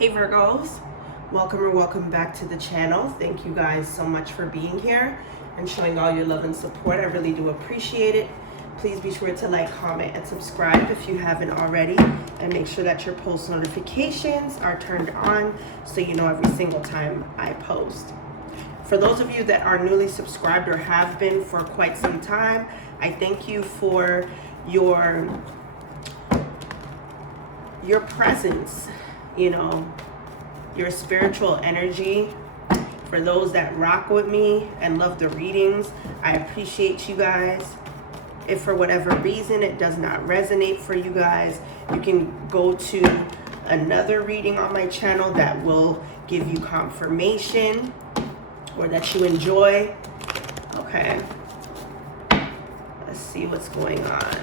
Hey Virgos, welcome or welcome back to the channel. Thank you guys so much for being here and showing all your love and support. I really do appreciate it. Please be sure to like, comment, and subscribe if you haven't already, and make sure that your post notifications are turned on so you know every single time I post. For those of you that are newly subscribed or have been for quite some time, I thank you for your presence, you know, your spiritual energy. For those that rock with me and love the readings, I appreciate you guys. If for whatever reason it does not resonate for you guys, you can go to another reading on my channel that will give you confirmation or that you enjoy. Okay, let's see what's going on.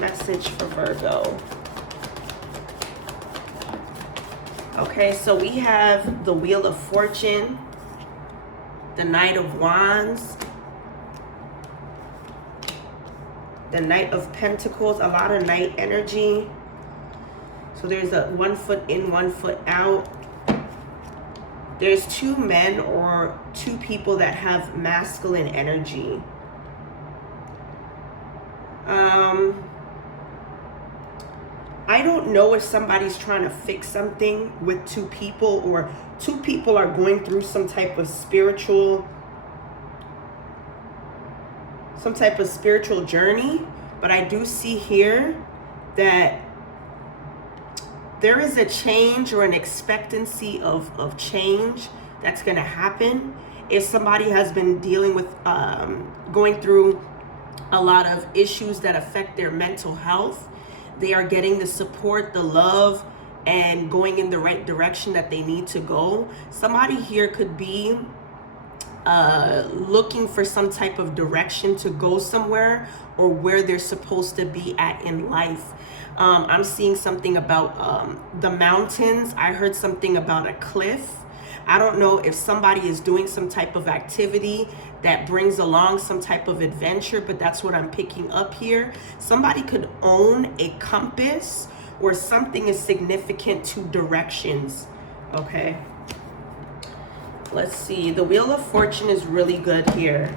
Message for Virgo. Okay, so we have the Wheel of Fortune, the Knight of Wands, the Knight of Pentacles, a lot of Knight energy. So there's a 1 foot in, 1 foot out. There's two men or two people that have masculine energy. I don't know if somebody's trying to fix something with two people, or two people are going through some type of spiritual journey. But I do see here that there is a change or an expectancy of change that's going to happen. If somebody has been dealing with going through a lot of issues that affect their mental health, they are getting the support, the love, and going in the right direction that they need to go. Somebody here could be looking for some type of direction to go somewhere, or where they're supposed to be at in life. I'm seeing something about the mountains. I heard something about a cliff. I don't know if somebody is doing some type of activity that brings along some type of adventure, but that's what I'm picking up here. Somebody could own a compass, or something is significant to directions. Okay. Let's see. The Wheel of Fortune is really good here.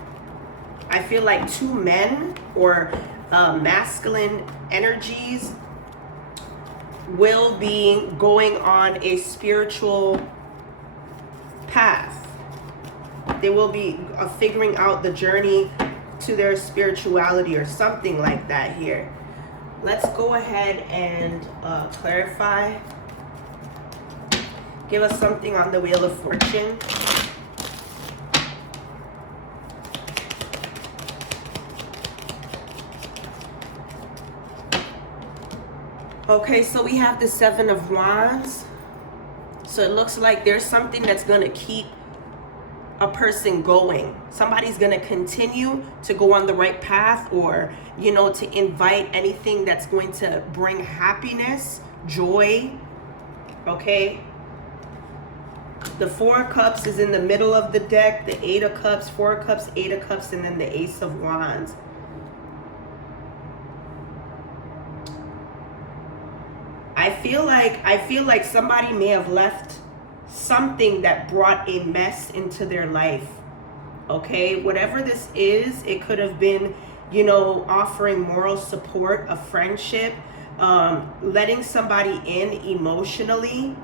I feel like two men or masculine energies will be going on a spiritual path. They will be figuring out the journey to their spirituality or something like that here. Let's go ahead and clarify. Give us something on the Wheel of Fortune. Okay, so we have the Seven of Wands. So it looks like there's something that's going to keep a person going. Somebody's going to continue to go on the right path, or, you know, to invite anything that's going to bring happiness, joy. Okay. The Four of Cups is in the middle of the deck. The Eight of Cups, Four of Cups, Eight of Cups, and then the Ace of Wands. I feel like somebody may have left something that brought a mess into their life. Okay, whatever this is, it could have been, you know, offering moral support, a friendship, letting somebody in emotionally.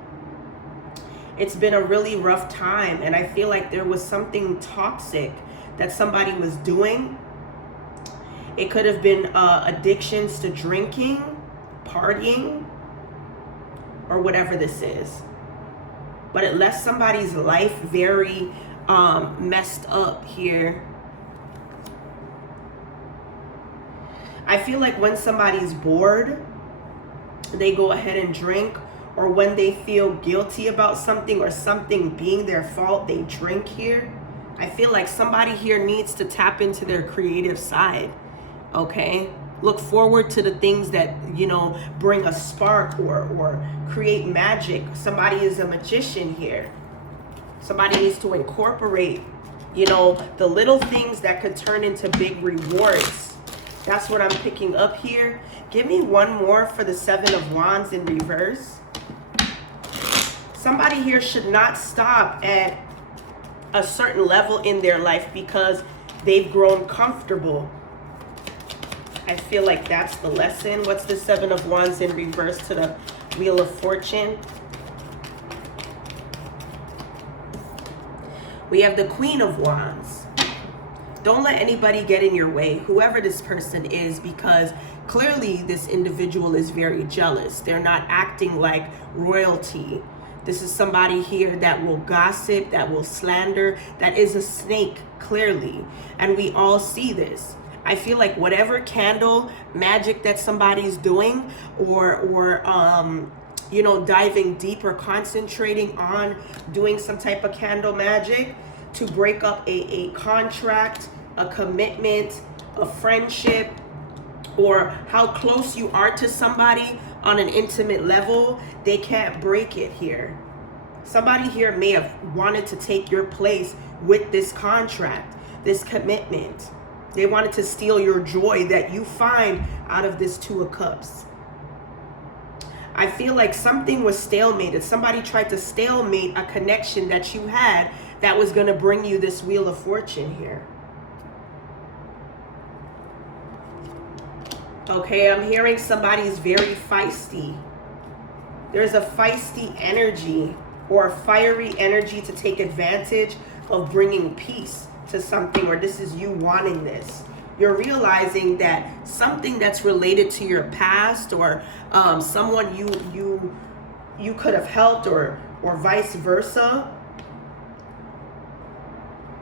It's been a really rough time, and I feel like there was something toxic that somebody was doing. It could have been addictions to drinking, partying, or whatever this is. But it left somebody's life very messed up here. I feel like when somebody's bored, they go ahead and drink, or when they feel guilty about something or something being their fault, they drink here. I feel like somebody here needs to tap into their creative side. Okay? Look forward to the things that, you know, bring a spark or create magic. Somebody is a magician here. Somebody needs to incorporate, you know, the little things that could turn into big rewards. That's what I'm picking up here. Give me one more for the Seven of Wands in reverse. Somebody here should not stop at a certain level in their life because they've grown comfortable. I feel like that's the lesson. What's the Seven of Wands in reverse to the Wheel of Fortune? We have the Queen of Wands. Don't let anybody get in your way, whoever this person is, because clearly this individual is very jealous. They're not acting like royalty. This is somebody here that will gossip, that will slander, that is a snake, clearly. And we all see this. I feel like whatever candle magic that somebody's doing, or you know, diving deep or concentrating on doing some type of candle magic to break up a contract, a commitment, a friendship, or how close you are to somebody on an intimate level, they can't break it here. Somebody here may have wanted to take your place with this contract, this commitment. They wanted to steal your joy that you find out of this Two of Cups. I feel like something was stalemated. Somebody tried to stalemate a connection that you had that was going to bring you this Wheel of Fortune here. Okay, I'm hearing somebody's very feisty. There's a feisty energy or a fiery energy to take advantage of bringing peace to something, or this is you wanting this. You're realizing that something that's related to your past, or someone you could have helped, or vice versa.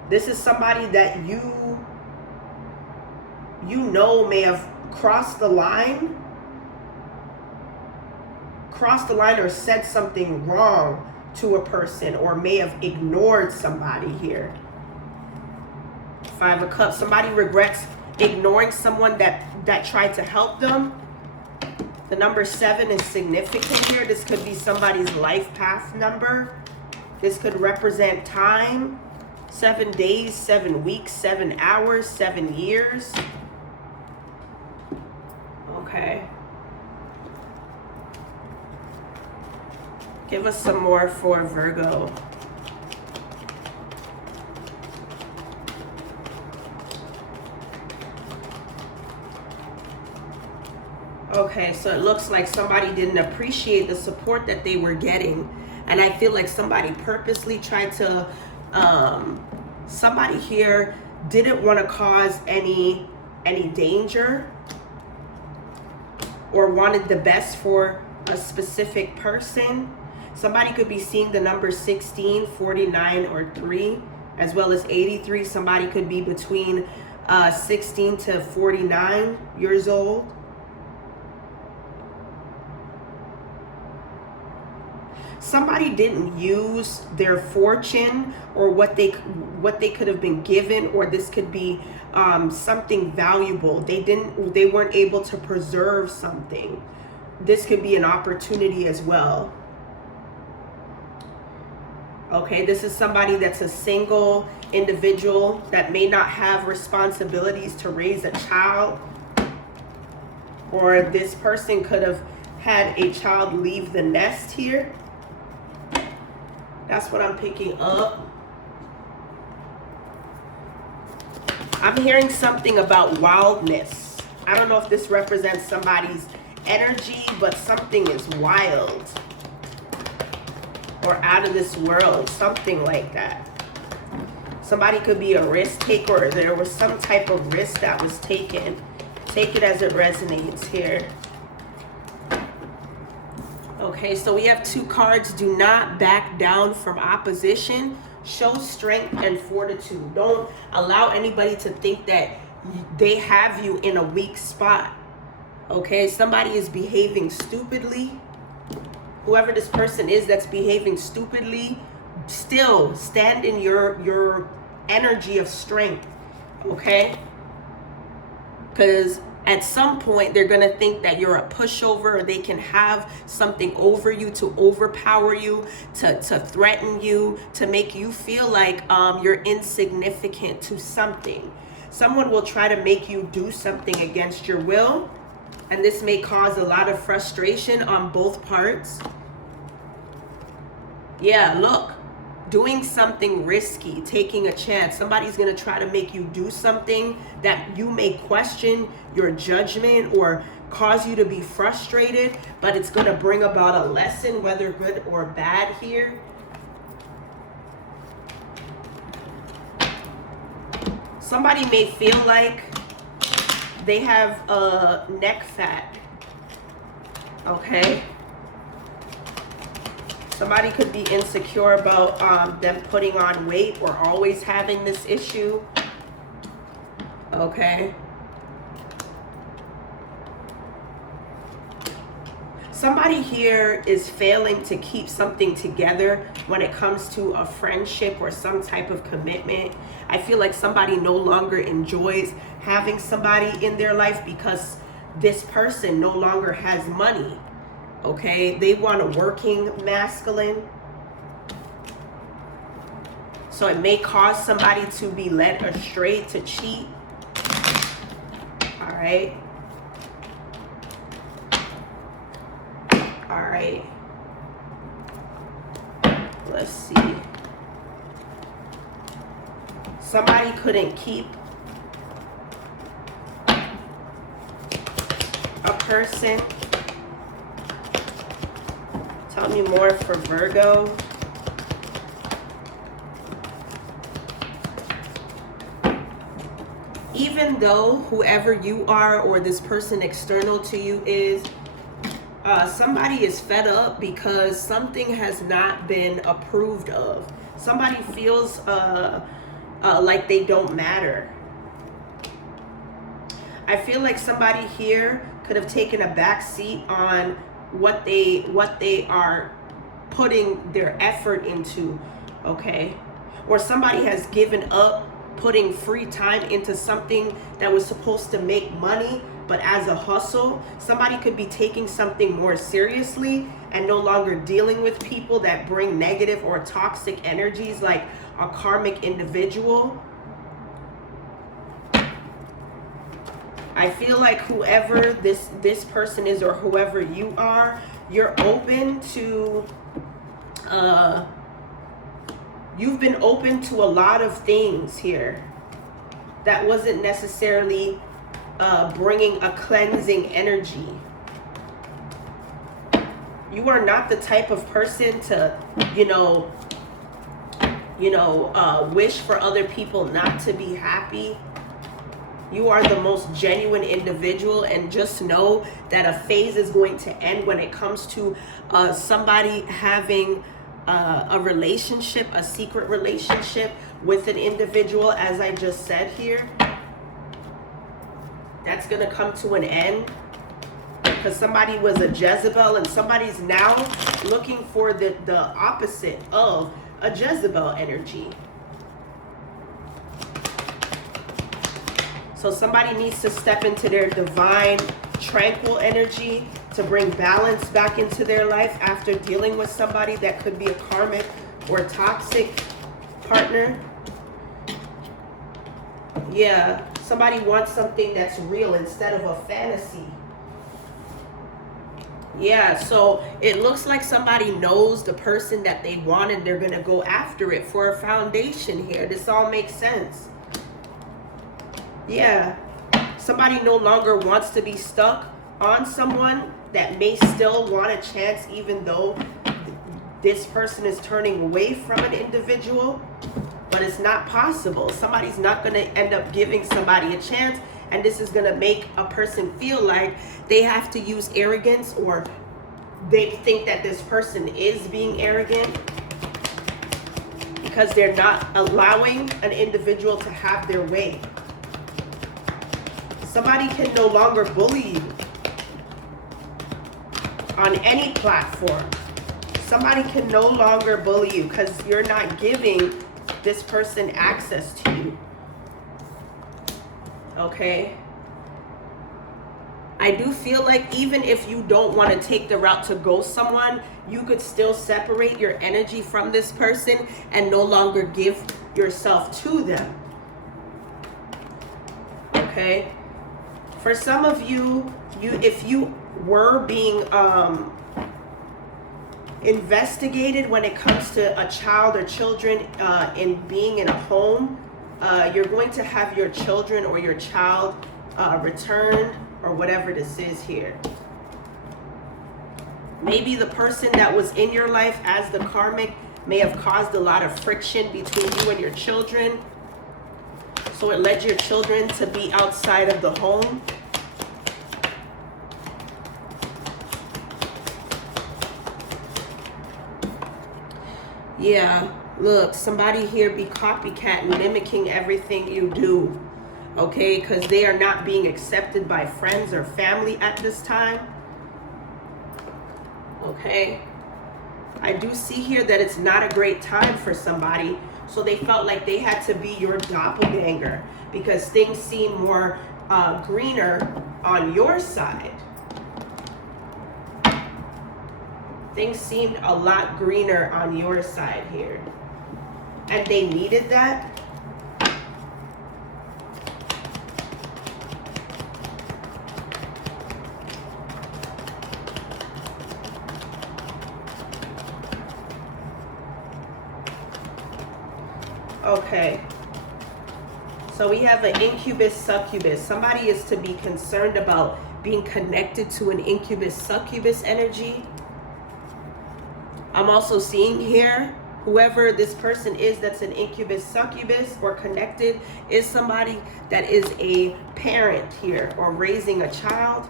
This is somebody that you know may have crossed the line or said something wrong to a person, or may have ignored somebody here. Five of Cups. Somebody regrets ignoring someone that tried to help them. The number 7 is significant here. This could be somebody's life path number. This could represent time. 7 days, 7 weeks, 7 hours, 7 years. Okay. Give us some more for Virgo. Okay, so it looks like somebody didn't appreciate the support that they were getting. And I feel like somebody purposely tried to, somebody here didn't want to cause any danger, or wanted the best for a specific person. Somebody could be seeing the number 16, 49, or 3, as well as 83. Somebody could be between 16 to 49 years old. Somebody didn't use their fortune, or what they could have been given, or this could be something valuable. They weren't able to preserve something. This could be an opportunity as well. Okay, this is somebody that's a single individual that may not have responsibilities to raise a child, or this person could have had a child leave the nest here. That's what I'm picking up. I'm hearing something about wildness. I don't know if this represents somebody's energy, but something is wild or out of this world, something like that. Somebody could be a risk taker, or there was some type of risk that was taken. Take it as it resonates here. Okay, so we have 2 cards. Do not back down from opposition. Show strength and fortitude. Don't allow anybody to think that they have you in a weak spot. Okay, somebody is behaving stupidly. Whoever this person is that's behaving stupidly, still stand in your energy of strength. Okay? Because at some point, they're going to think that you're a pushover, or they can have something over you to overpower you, to threaten you, to make you feel like you're insignificant to something. Someone will try to make you do something against your will, and this may cause a lot of frustration on both parts. Yeah, look, doing something risky, taking a chance. Somebody's going to try to make you do something that you may question your judgment or cause you to be frustrated, but it's going to bring about a lesson, whether good or bad here. Somebody may feel like they have a neck fat, okay? Somebody could be insecure about them putting on weight or always having this issue, okay? Somebody here is failing to keep something together when it comes to a friendship or some type of commitment. I feel like somebody no longer enjoys having somebody in their life because this person no longer has money, okay? They want a working masculine. So it may cause somebody to be led astray, to cheat, all right? All right, let's see. Somebody couldn't keep a person. Tell me more for Virgo. Even though whoever you are or this person external to you is, somebody is fed up because something has not been approved of. Somebody feels like they don't matter. I feel like somebody here could have taken a back seat on what they are putting their effort into, okay? Or somebody has given up putting free time into something that was supposed to make money, but as a hustle. Somebody could be taking something more seriously and no longer dealing with people that bring negative or toxic energies, like a karmic individual. I feel like whoever this person is, or whoever you are, you're open to you've been open to a lot of things here that wasn't necessarily bringing a cleansing energy. You are not the type of person to, wish for other people not to be happy. You are the most genuine individual, and just know that a phase is going to end when it comes to somebody having a relationship, a secret relationship with an individual, as I just said here. That's going to come to an end because somebody was a Jezebel, and somebody's now looking for the opposite of a Jezebel energy. So somebody needs to step into their divine, tranquil energy to bring balance back into their life after dealing with somebody that could be a karmic or toxic partner. Yeah, somebody wants something that's real instead of a fantasy. Yeah, so it looks like somebody knows the person that they want and they're going to go after it for a foundation here. This all makes sense. Yeah, somebody no longer wants to be stuck on someone that may still want a chance, even though this person is turning away from an individual, but it's not possible. Somebody's not going to end up giving somebody a chance, and this is going to make a person feel like they have to use arrogance, or they think that this person is being arrogant because they're not allowing an individual to have their way. Somebody can no longer bully you on any platform. Somebody can no longer bully you because you're not giving this person access to you. Okay? I do feel like even if you don't want to take the route to ghost someone, you could still separate your energy from this person and no longer give yourself to them. Okay? For some of you, if you were being investigated when it comes to a child or children in being in a home, you're going to have your children or your child returned, or whatever this is here. Maybe the person that was in your life as the karmic may have caused a lot of friction between you and your children. So it led your children to be outside of the home. Yeah, look, somebody here be copycat and mimicking everything you do. Okay, because they are not being accepted by friends or family at this time. Okay, I do see here that it's not a great time for somebody, so they felt like they had to be your doppelganger because things seem more greener on your side. Things seemed a lot greener on your side here, and they needed that. Okay, so we have an incubus succubus. Somebody is to be concerned about being connected to an incubus succubus energy. I'm also seeing here, whoever this person is that's an incubus succubus or connected is somebody that is a parent here or raising a child.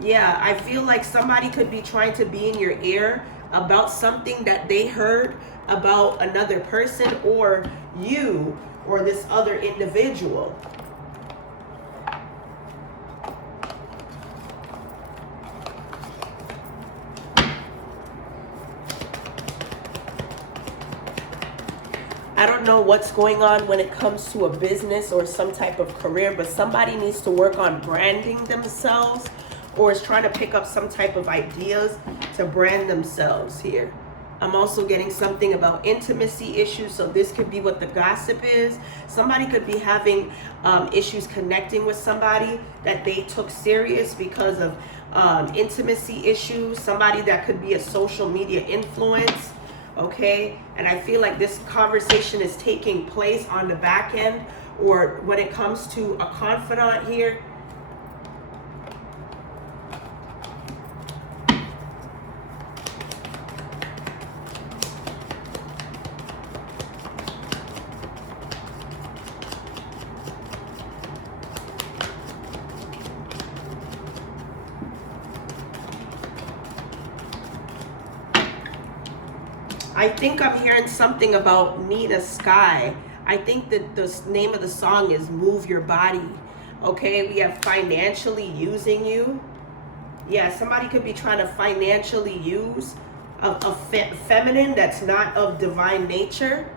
Yeah, I feel like somebody could be trying to be in your ear about something that they heard about another person or you or this other individual. I don't know what's going on when it comes to a business or some type of career, but somebody needs to work on branding themselves or is trying to pick up some type of ideas to brand themselves here. I'm also getting something about intimacy issues, so this could be what the gossip is. Somebody could be having issues connecting with somebody that they took serious because of intimacy issues. Somebody that could be a social media influence. Okay, and I feel like this conversation is taking place on the back end or when it comes to a confidant here. I think I'm hearing something about Nina Sky. I think that the name of the song is Move Your Body. Okay, we have financially using you. Yeah, somebody could be trying to financially use a feminine that's not of divine nature.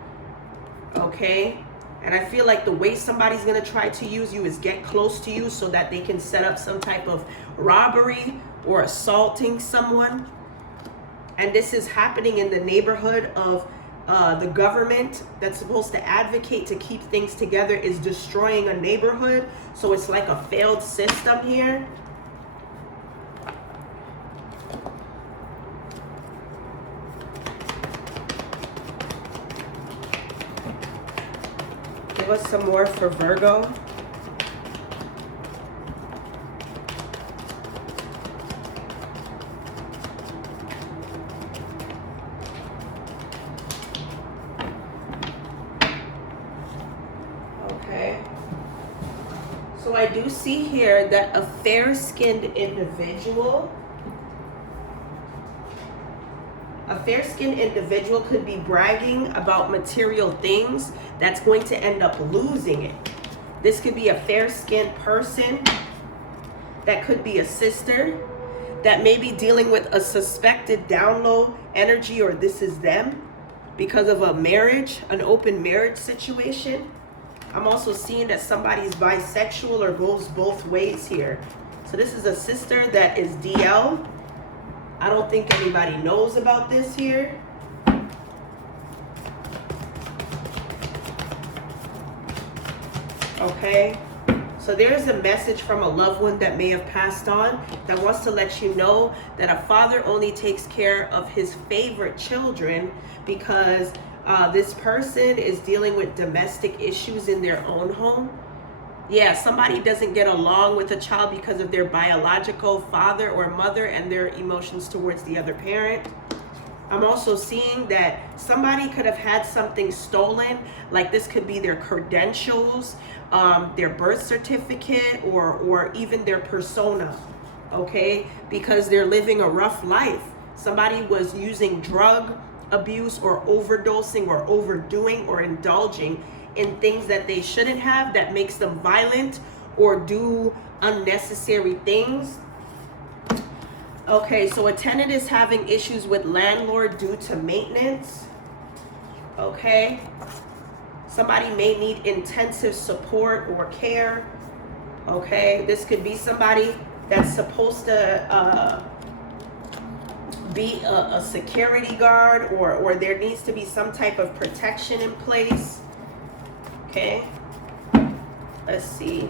Okay, and I feel like the way somebody's going to try to use you is get close to you so that they can set up some type of robbery or assaulting someone. And this is happening in the neighborhood of the government that's supposed to advocate to keep things together is destroying a neighborhood. So it's like a failed system here. Give us some more for Virgo. So I do see here that a fair-skinned individual could be bragging about material things that's going to end up losing it. This could be a fair-skinned person. That could be a sister that may be dealing with a suspected down low energy, or this is them because of a marriage, an open marriage situation. I'm also seeing that somebody's bisexual or goes both ways here. So this is a sister that is DL. I don't think anybody knows about this here. Okay. So there's a message from a loved one that may have passed on that wants to let you know that a father only takes care of his favorite children, because this person is dealing with domestic issues in their own home. Yeah, somebody doesn't get along with a child because of their biological father or mother and their emotions towards the other parent. I'm also seeing that somebody could have had something stolen, like this could be their credentials, their birth certificate, or even their persona, okay? Because they're living a rough life. Somebody was using drug abuse or overdosing or overdoing or indulging in things that they shouldn't have, that makes them violent or do unnecessary things. Okay, so a tenant is having issues with landlord due to maintenance. Okay, somebody may need intensive support or care. Okay, this could be somebody that's supposed to be a security guard, or there needs to be some type of protection in place. Okay, let's see.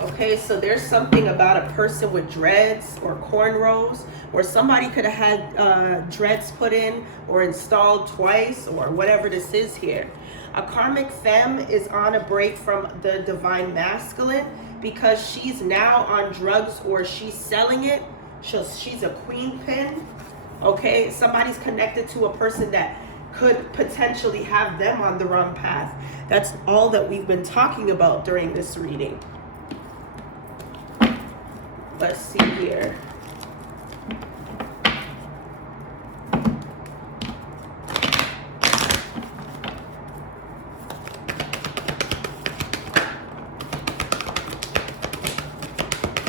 Okay, so there's something about a person with dreads or cornrows, or somebody could have had dreads put in or installed twice, or whatever this is here. A karmic femme is on a break from the divine masculine because she's now on drugs, or she's selling it. She's a queen pin. Okay, somebody's connected to a person that could potentially have them on the wrong path. That's all that we've been talking about during this reading. Let's see here.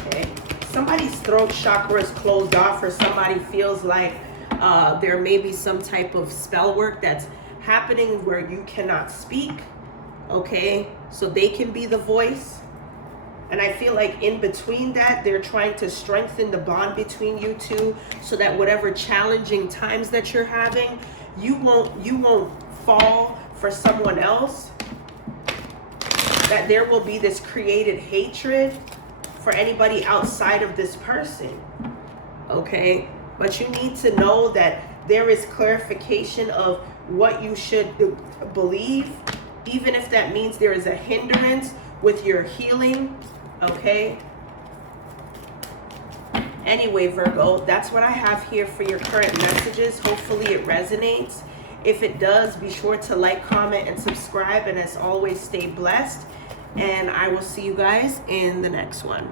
Okay, somebody's throat chakra is closed off, or somebody feels like there may be some type of spell work that's happening where you cannot speak. Okay, so they can be the voice. And I feel like in between that, they're trying to strengthen the bond between you two, so that whatever challenging times that you're having, you won't fall for someone else. That there will be this created hatred for anybody outside of this person. Okay? But you need to know that there is clarification of what you should believe, even if that means there is a hindrance with your healing. Okay. Anyway, Virgo, that's what I have here for your current messages. Hopefully it resonates. If it does, be sure to like, comment, and subscribe. And as always, stay blessed. And I will see you guys in the next one.